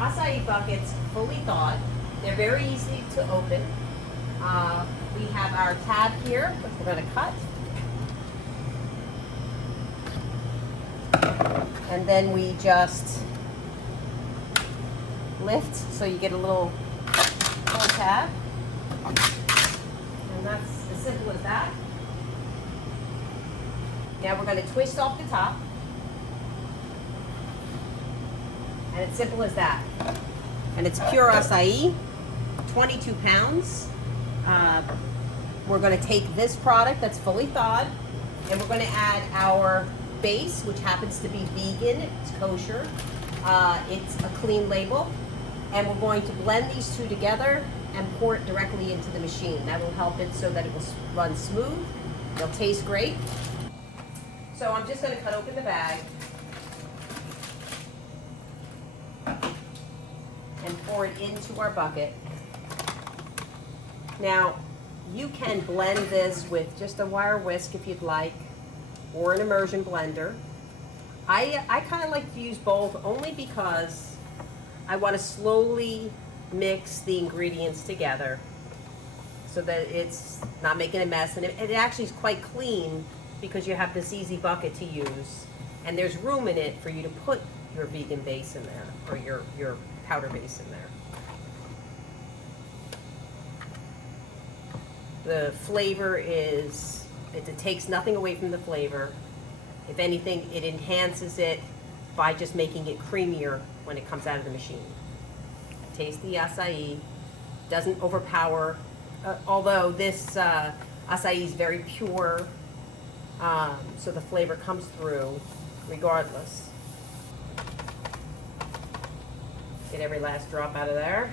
acai buckets fully thawed. They're very easy to open. We have our tab here, which we're going to cut. And then we just lift so you get a little full tab. And that's as simple as that. Now we're going to twist off the top. And it's simple as that. And it's pure acai, 22 pounds. We're going to take this product that's fully thawed, and we're going to add our base, which happens to be vegan, it's kosher, it's a clean label, and we're going to blend these two together and pour it directly into the machine. That will help it so that it will run smooth. It'll taste great. So I'm just going to cut open the bag and pour it into our bucket. Now, you can blend this with just a wire whisk if you'd like, or an immersion blender. I kind of like to use both only because I want to slowly mix the ingredients together so that it's not making a mess, and it actually is quite clean because you have this easy bucket to use, and there's room in it for you to put your vegan base in there, or your powder base in there. The flavor is, it takes nothing away from the flavor. If anything, it enhances it by just making it creamier when it comes out of the machine. Taste the acai, doesn't overpower, although this acai is very pure, so the flavor comes through regardless. Get every last drop out of there.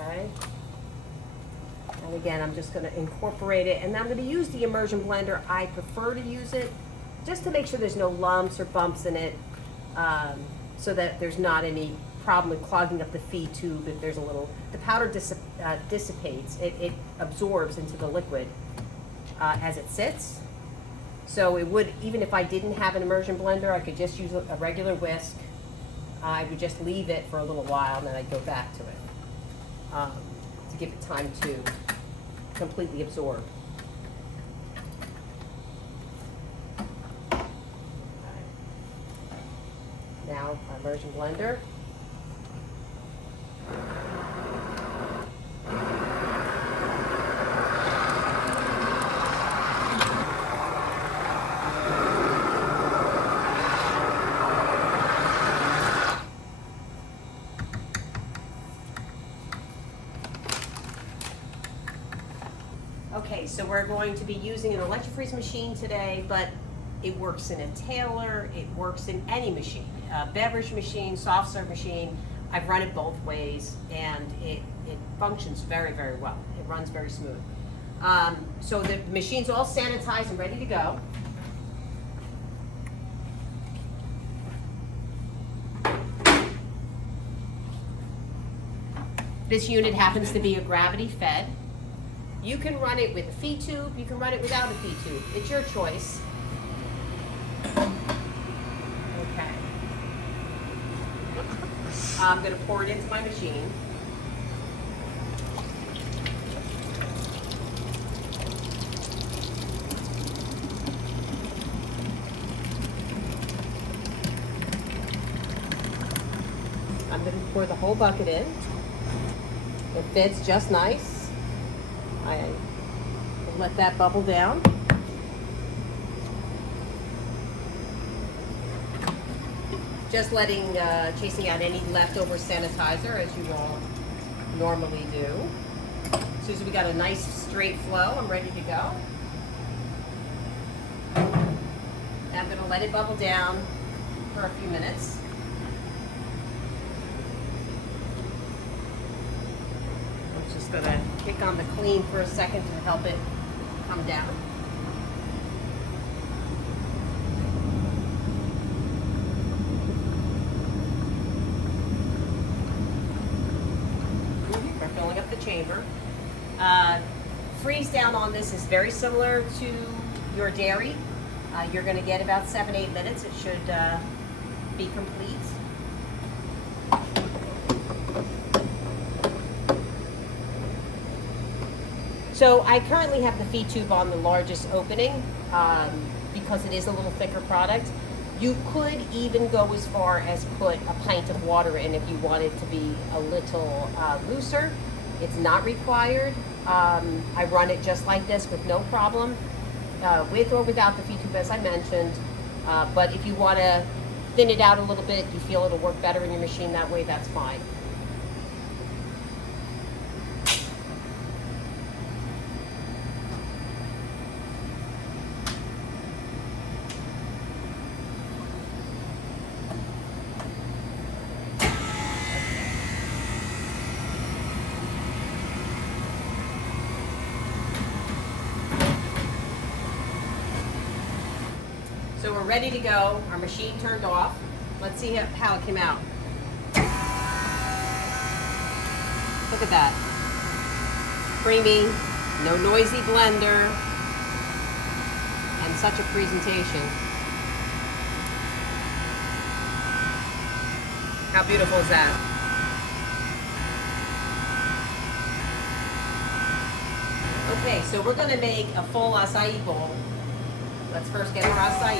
Okay. And again, I'm just going to incorporate it, and I'm going to use the immersion blender. I prefer to use it just to make sure there's no lumps or bumps in it, so that there's not any problem with clogging up the feed tube. If there's a little, the powder dissipates, it absorbs into the liquid as it sits. So it would, even if I didn't have an immersion blender, I could just use a regular whisk. I would just leave it for a little while, and then I'd go back to it to give it time to completely absorb. Okay. Now our immersion blender. Okay, so we're going to be using an electroprease machine today, but it works in a Taylor, it works in any machine, a beverage machine, soft serve machine. I've run it both ways, and it functions very, very well. It runs very smooth. So the machine's all sanitized and ready to go. This unit happens to be a gravity fed. You can run it with a feed tube, you can run it without a feed tube. It's your choice. Okay. I'm going to pour it into my machine. I'm going to pour the whole bucket in. It fits just nice. I will let that bubble down. Just chasing out any leftover sanitizer, as you all normally do. As soon as we got a nice straight flow, I'm ready to go. And I'm going to let it bubble down for a few minutes. I'm just going to kick on the clean for a second to help it come down. We're filling up the chamber. Freeze down on this is very similar to your dairy. You're going to get about 7-8 minutes. It should be complete. So I currently have the feed tube on the largest opening because it is a little thicker product. You could even go as far as put a pint of water in if you want it to be a little looser. It's not required. I run it just like this with no problem, with or without the feed tube, as I mentioned. But if you want to thin it out a little bit, you feel it'll work better in your machine that way, that's fine. So we're ready to go. Our machine turned off. Let's see how it came out. Look at that. Creamy, no noisy blender, and such a presentation. How beautiful is that? Okay, so we're going to make a full acai bowl. Let's first get our acai.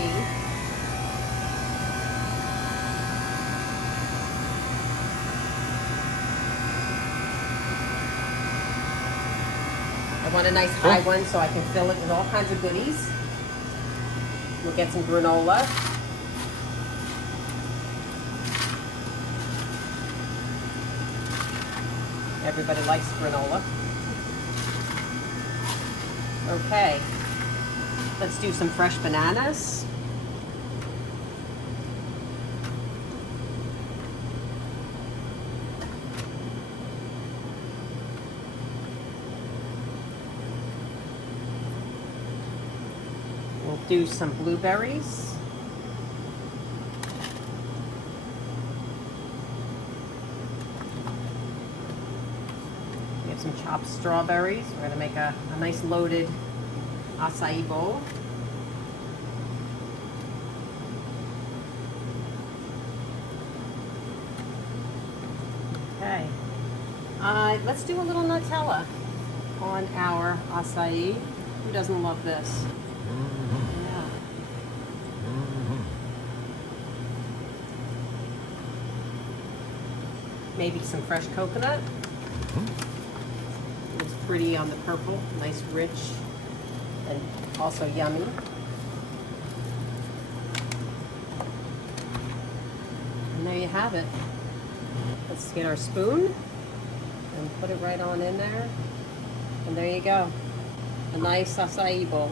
I want a nice high one so I can fill it with all kinds of goodies. We'll get some granola. Everybody likes granola. Okay. Let's do some fresh bananas. We'll do some blueberries. We have some chopped strawberries. We're going to make a nice loaded acai bowl. Okay. Let's do a little Nutella on our acai. Who doesn't love this? Yeah. Maybe some fresh coconut. Looks pretty on the purple. Nice, rich, and also yummy. And there you have it. Let's get our spoon and put it right on in there. And there you go. A nice acai bowl.